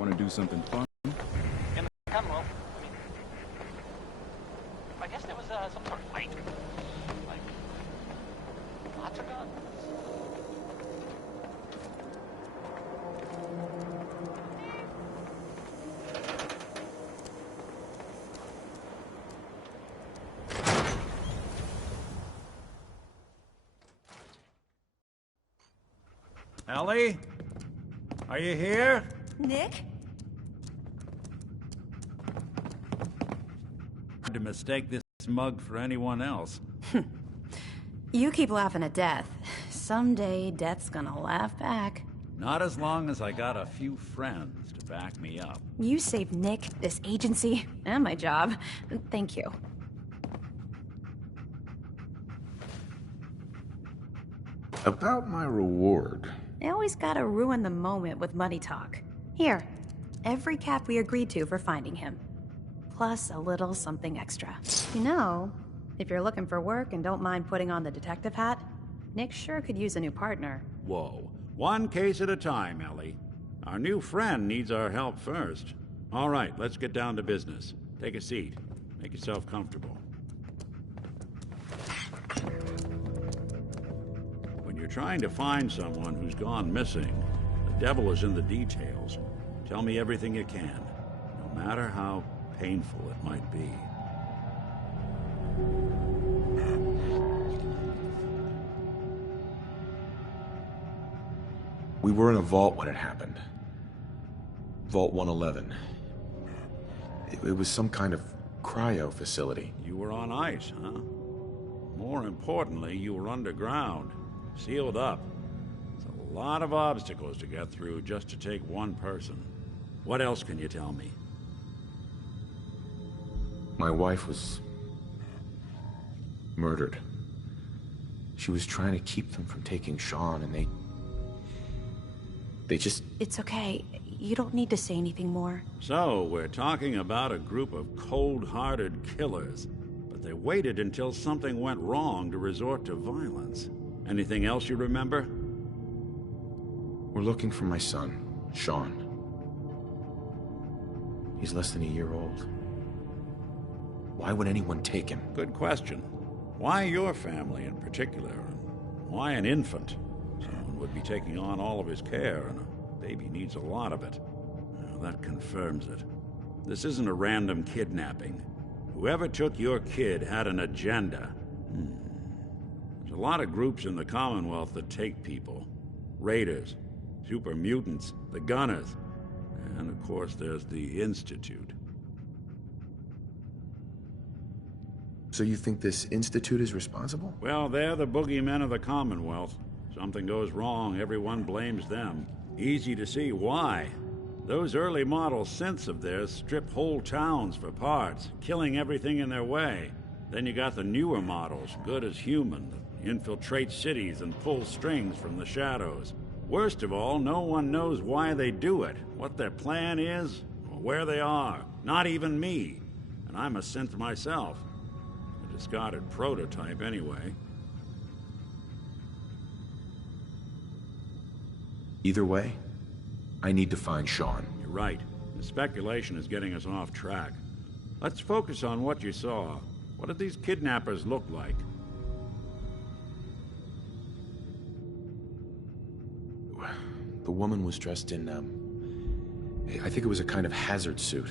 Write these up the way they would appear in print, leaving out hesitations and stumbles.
Want to do something fun? In the Commonwealth, I guess there was some sort of fight. Like, lots of guns. Ellie? Are you here? Nick? To mistake this mug for anyone else. You keep laughing at death. Someday, death's gonna laugh back. Not as long as I got a few friends to back me up. You saved Nick, this agency, and my job. Thank you. About my reward. I always gotta ruin the moment with money talk. Here, every cap we agreed to for finding him. Plus a little something extra. You know, if you're looking for work and don't mind putting on the detective hat, Nick sure could use a new partner. Whoa. One case at a time, Ellie. Our new friend needs our help first. All right, let's get down to business. Take a seat. Make yourself comfortable. When you're trying to find someone who's gone missing, the devil is in the details. Tell me everything you can, no matter how painful it might be. We were in a vault when it happened. Vault 111. It was some kind of cryo facility. You were on ice, huh? More importantly, you were underground, sealed up. It's a lot of obstacles to get through just to take one person. What else can you tell me? My wife was murdered. She was trying to keep them from taking Sean, and they just... It's okay. You don't need to say anything more. So, we're talking about a group of cold-hearted killers, but they waited until something went wrong to resort to violence. Anything else you remember? We're looking for my son, Sean. He's less than a year old. Why would anyone take him? Good question. Why your family in particular? And why an infant? Someone would be taking on all of his care, and a baby needs a lot of it. Well, that confirms it. This isn't a random kidnapping. Whoever took your kid had an agenda. There's a lot of groups in the Commonwealth that take people. Raiders, super mutants, the Gunners, and of course there's the Institute. So you think this Institute is responsible? Well, they're the boogeymen of the Commonwealth. Something goes wrong, everyone blames them. Easy to see why. Those early model synths of theirs strip whole towns for parts, killing everything in their way. Then you got the newer models, good as human, that infiltrate cities and pull strings from the shadows. Worst of all, no one knows why they do it, what their plan is, or where they are. Not even me. And I'm a synth myself. A discarded prototype anyway. Either way, I need to find Sean. You're right. The speculation is getting us off track. Let's focus on what you saw. What did these kidnappers look like? The woman was dressed in, I think it was a kind of hazard suit.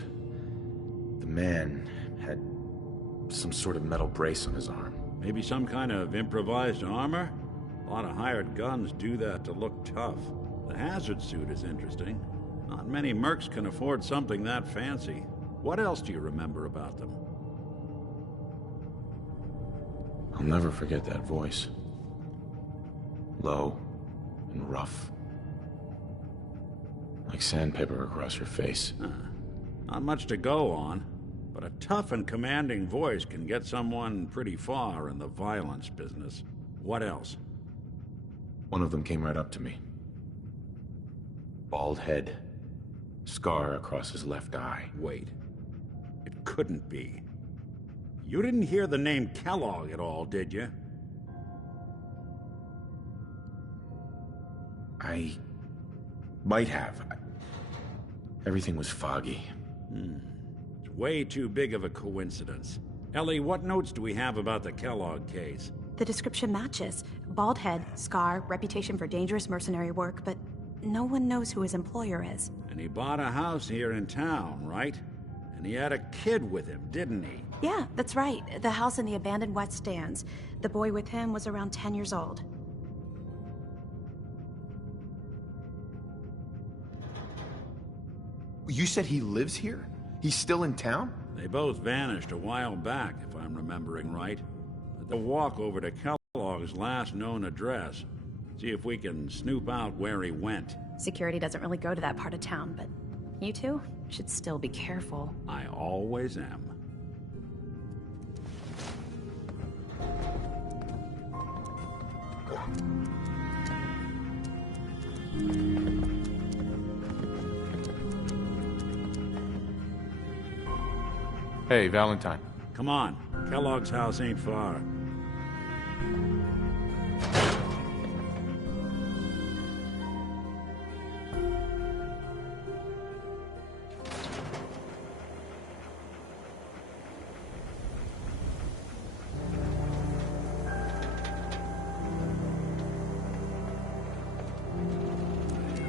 The man had some sort of metal brace on his arm. Maybe some kind of improvised armor? A lot of hired guns do that to look tough. The hazard suit is interesting. Not many mercs can afford something that fancy. What else do you remember about them? I'll never forget that voice. Low and rough. Like sandpaper across your face. Not much to go on, but a tough and commanding voice can get someone pretty far in the violence business. What else? One of them came right up to me. Bald head. Scar across his left eye. Wait. It couldn't be. You didn't hear the name Kellogg at all, did you? I might have. Everything was foggy. It's way too big of a coincidence. Ellie, what notes do we have about the Kellogg case? The description matches. Bald head, scar, reputation for dangerous mercenary work, but no one knows who his employer is. And he bought a house here in town, right? And he had a kid with him, didn't he? Yeah, that's right. The house in the abandoned West Stands. The boy with him was around 10 years old. You said he lives here? He's still in town? They both vanished a while back, if I'm remembering right. But they'll walk over to Kellogg's last known address. See if we can snoop out where he went. Security doesn't really go to that part of town, but you two should still be careful. I always am. Hey, Valentine. Come on, Kellogg's house ain't far.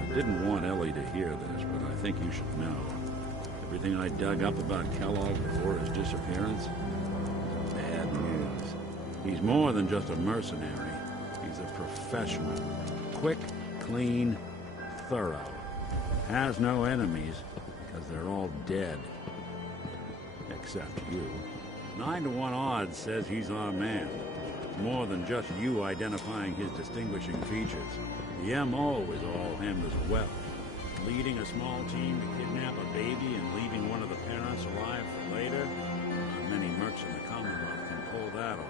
I didn't want Ellie to hear this, but I think you should know. Everything I dug up about Kellogg before his disappearance, bad news. He's more than just a mercenary. He's a professional. Quick, clean, thorough. Has no enemies, because they're all dead. Except you. 9 to 1 odds says he's our man. More than just you identifying his distinguishing features. The M.O. is all him as well. Leading a small team to kidnap a baby and leaving one of the parents alive for later? Not many mercs in the Commonwealth can pull that off.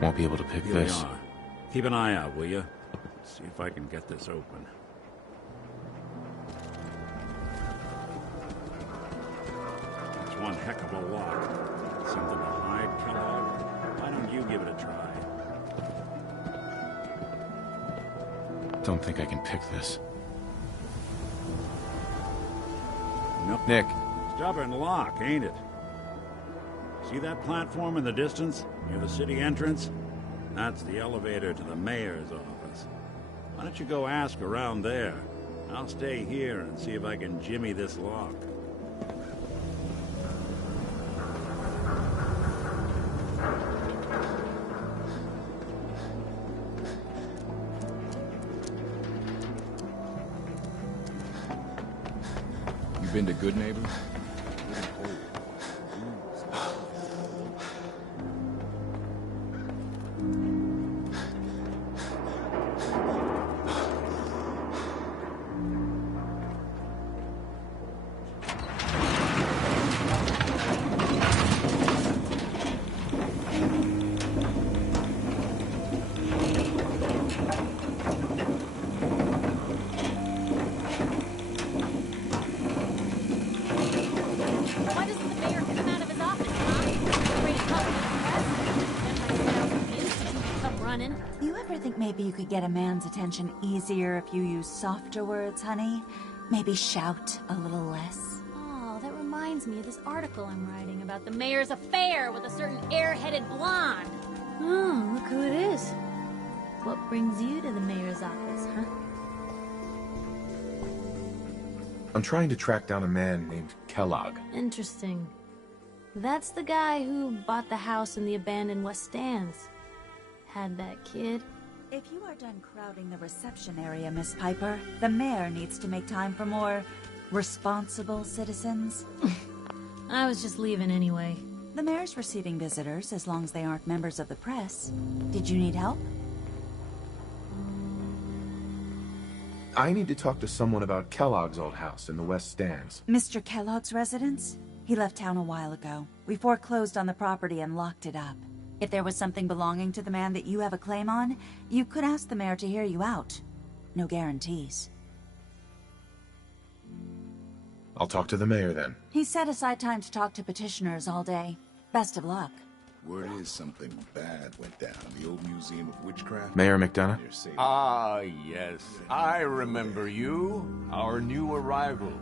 Won't be able to pick Here this. we are. Keep an eye out, will you? See if I can get this open. It's one heck of a lock. Something to hide, Kellogg? Why don't you give it a try? Don't think I can pick this. Nope. Nick, Stubborn lock, ain't it? See that platform in the distance, near the city entrance? That's the elevator to the mayor's office. Why don't you go ask around there? I'll stay here and see if I can jimmy this lock. You been to Good Neighbor? Why doesn't the mayor come out of his office, huh? Afraid of talking to the press? Then I get out of the institute and come running. You ever think maybe you could get a man's attention easier if you use softer words, honey? Maybe shout a little less? Oh, that reminds me of this article I'm writing about the mayor's affair with a certain air-headed blonde. Oh, look who it is. What brings you to the mayor's office, huh? I'm trying to track down a man named Kellogg. Interesting. That's the guy who bought the house in the abandoned West Stands. Had that kid. If you are done crowding the reception area, Miss Piper, the mayor needs to make time for more responsible citizens. I was just leaving anyway. The mayor's receiving visitors as long as they aren't members of the press. Did you need help? I need to talk to someone about Kellogg's old house in the West Stands. Mr. Kellogg's residence? He left town a while ago. We foreclosed on the property and locked it up. If there was something belonging to the man that you have a claim on, you could ask the mayor to hear you out. No guarantees. I'll talk to the mayor then. He set aside time to talk to petitioners all day. Best of luck. Word is something bad went down in the old Museum of Witchcraft. Mayor McDonough? They're saying- Ah, yes. I remember you. Our new arrival.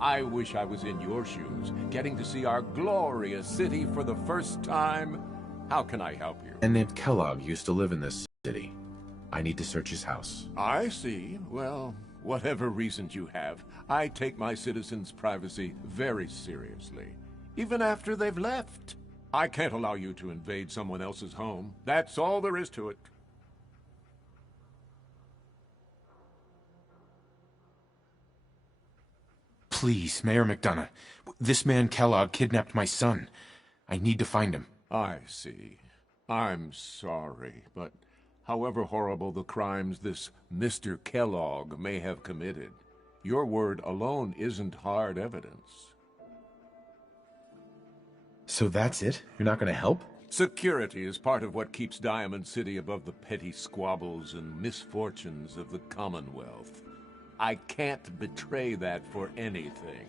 I wish I was in your shoes, getting to see our glorious city for the first time. How can I help you? A man named Kellogg used to live in this city. I need to search his house. I see. Well, whatever reasons you have, I take my citizens' privacy very seriously. Even after they've left. I can't allow you to invade someone else's home. That's all there is to it. Please, Mayor McDonough. This man Kellogg kidnapped my son. I need to find him. I see. I'm sorry, but however horrible the crimes this Mr. Kellogg may have committed, your word alone isn't hard evidence. So that's it? You're not going to help? Security is part of what keeps Diamond City above the petty squabbles and misfortunes of the Commonwealth. I can't betray that for anything.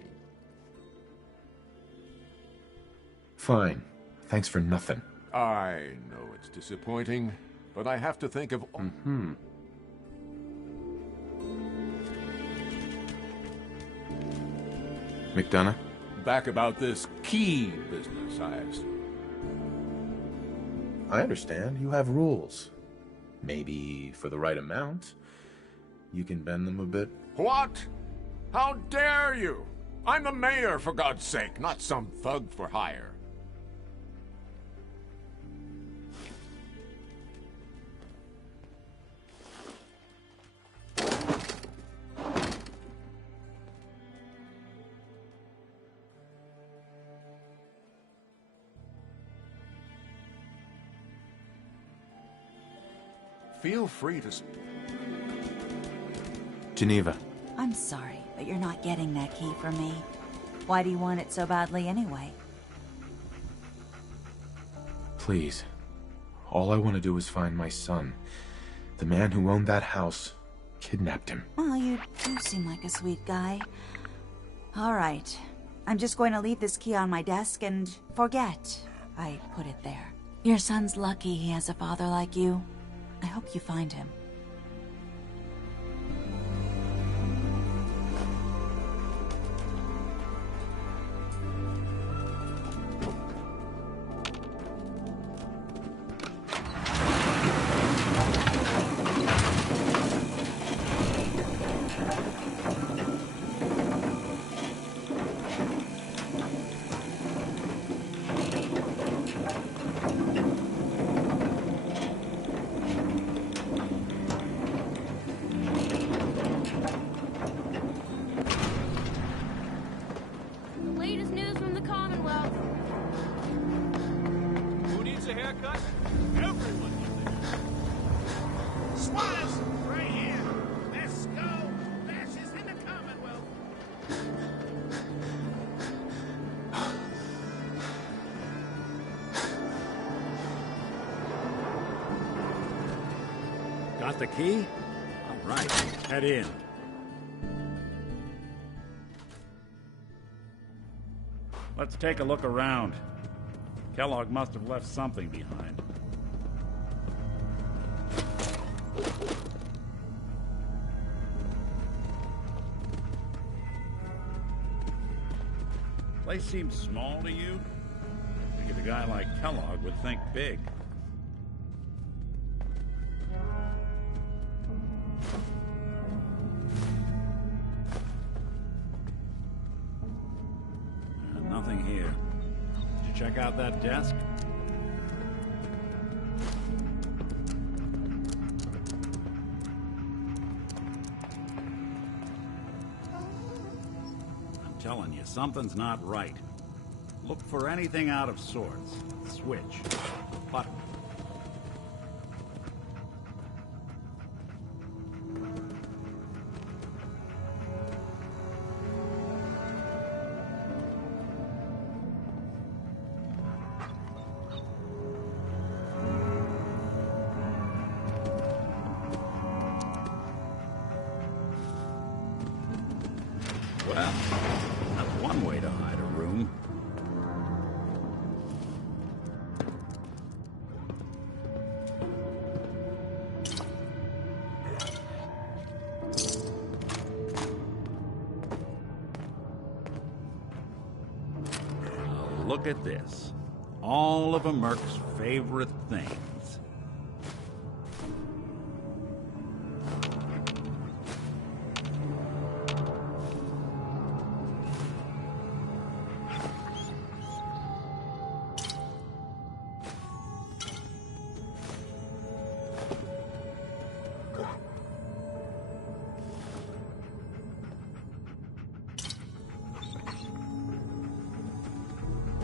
Fine. Thanks for nothing. I know it's disappointing, but I have to think of... McDonough? Back about this key business, I assume. I understand. You have rules. Maybe for the right amount, you can bend them a bit. What? How dare you? I'm the mayor, for God's sake, not some thug for hire. Feel free to... Geneva. I'm sorry, but you're not getting that key from me. Why do you want it so badly anyway? Please. All I want to do is find my son. The man who owned that house kidnapped him. Well, you do seem like a sweet guy. All right. I'm just going to leave this key on my desk and forget I put it there. Your son's lucky he has a father like you. I hope you find him. Latest news from the Commonwealth. Who needs a haircut? Everyone needs a haircut. Swaz! Right here. Let's go. Fascists in the Commonwealth. Got the key? All right, head in. Let's take a look around. Kellogg must have left something behind. Place seems small to you? Figured a guy like Kellogg would think big. Nothing here. Did you check out that desk? I'm telling you, something's not right. Look for anything out of sorts. Switch. Button. Well, that's one way to hide a room. Now look at this. All of a Merc's favorite things.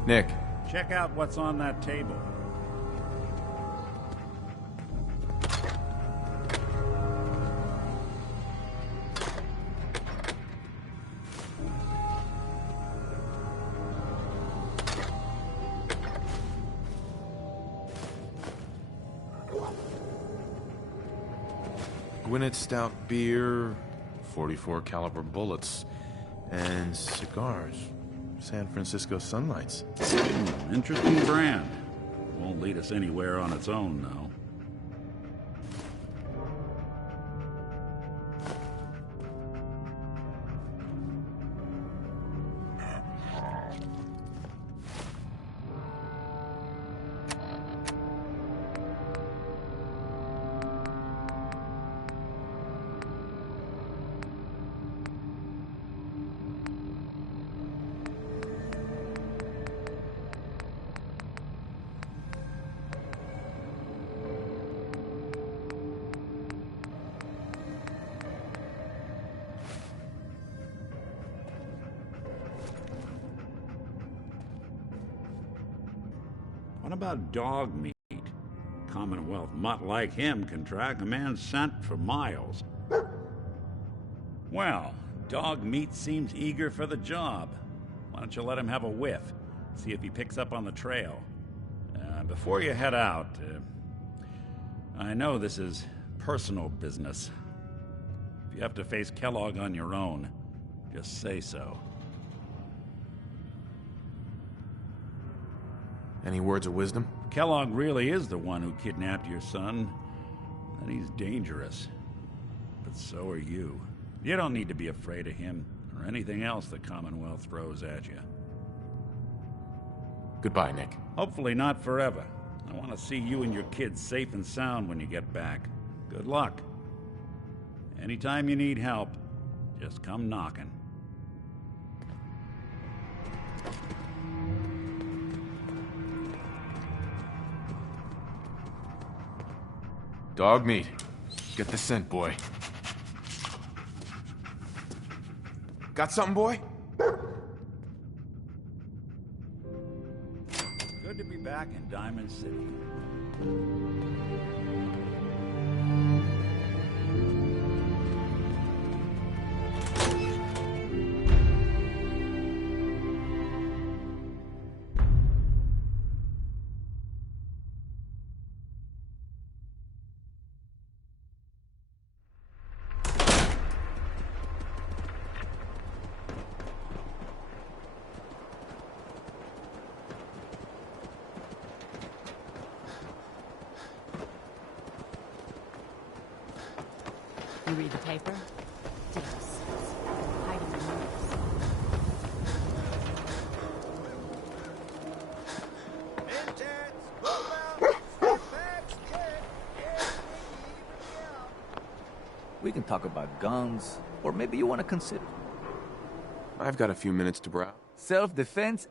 Nick, Check out what's on that table. Gwinnett Stout beer, 44 caliber bullets, and cigars. San Francisco Sunlights. Interesting brand. Won't lead us anywhere on its own, though. What about dog meat? Commonwealth mutt like him can track a man's scent for miles. Well, dog meat seems eager for the job. Why don't you let him have a whiff? See if he picks up on the trail. Before you head out, I know this is personal business. If you have to face Kellogg on your own, just say so. Any words of wisdom? Kellogg really is the one who kidnapped your son, and he's dangerous. But so are you. You don't need to be afraid of him or anything else the Commonwealth throws at you. Goodbye, Nick. Hopefully not forever. I want to see you and your kids safe and sound when you get back. Good luck. Anytime you need help, just come knocking. Dog meat. Get the scent, boy. Got something, boy? Good to be back in Diamond City. You read the paper? Dicks. Hiding the moves. We can talk about guns, or maybe you want to consider I've got a few minutes to browse. self-defense.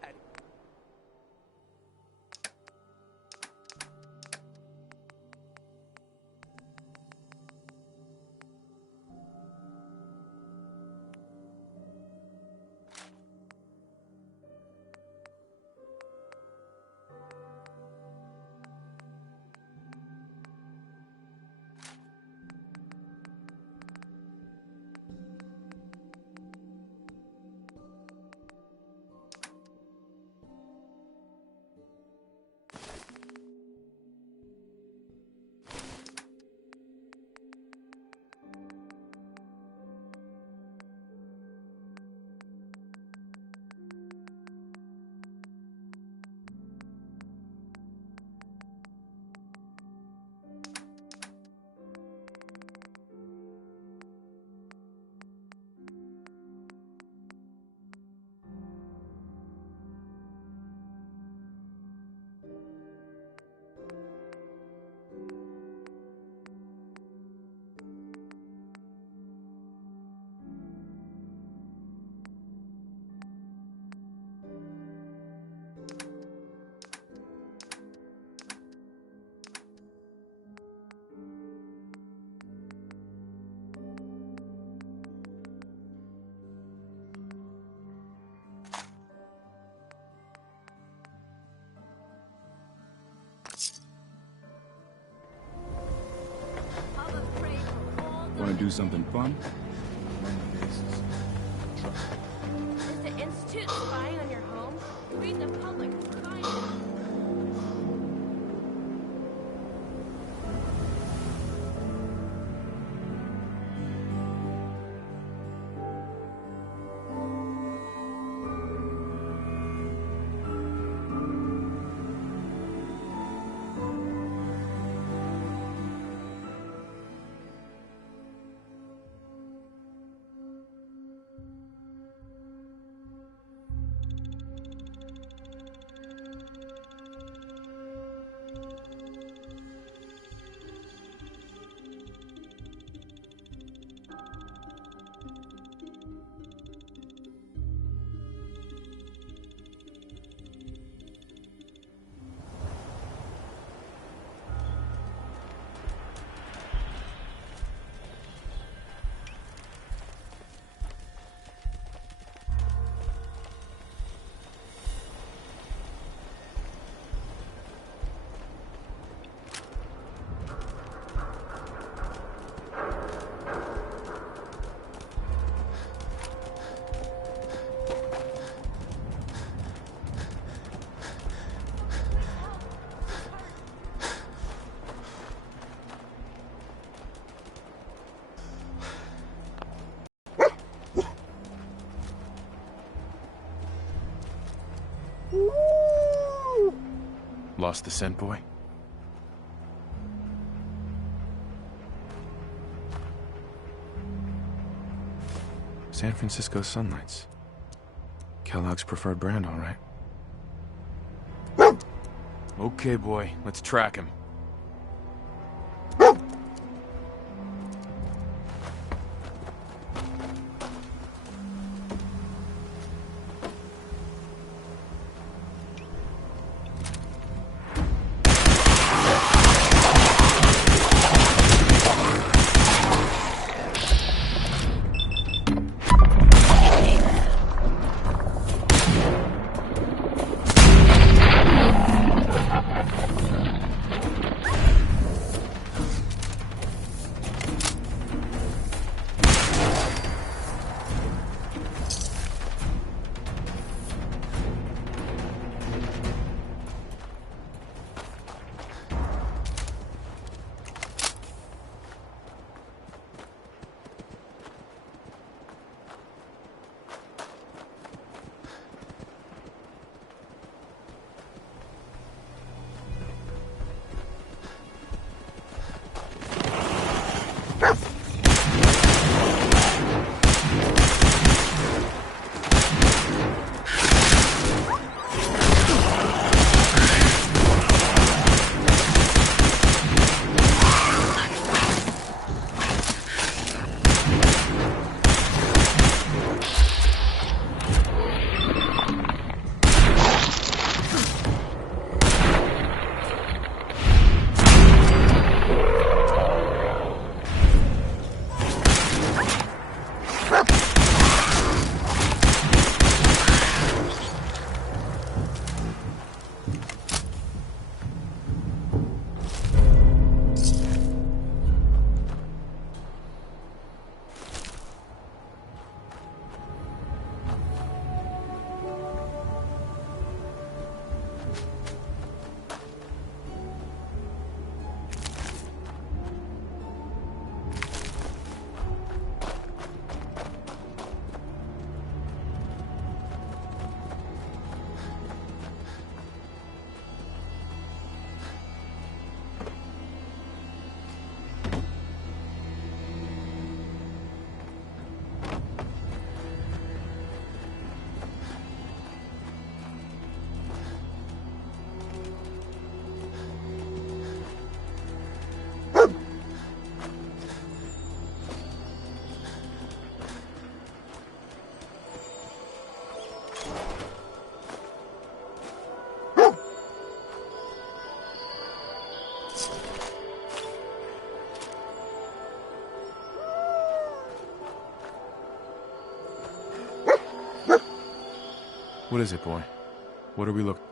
do something fun? Is the Institute spying on your home? Read the public. Find out. Lost the scent, boy? San Francisco Sunlights. Kellogg's preferred brand, all right. Okay, boy, let's track him. What is it, boy? What are we looking...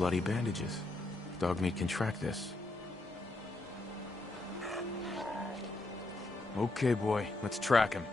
bloody bandages. Dogmeat can track this. Okay, boy. Let's track him.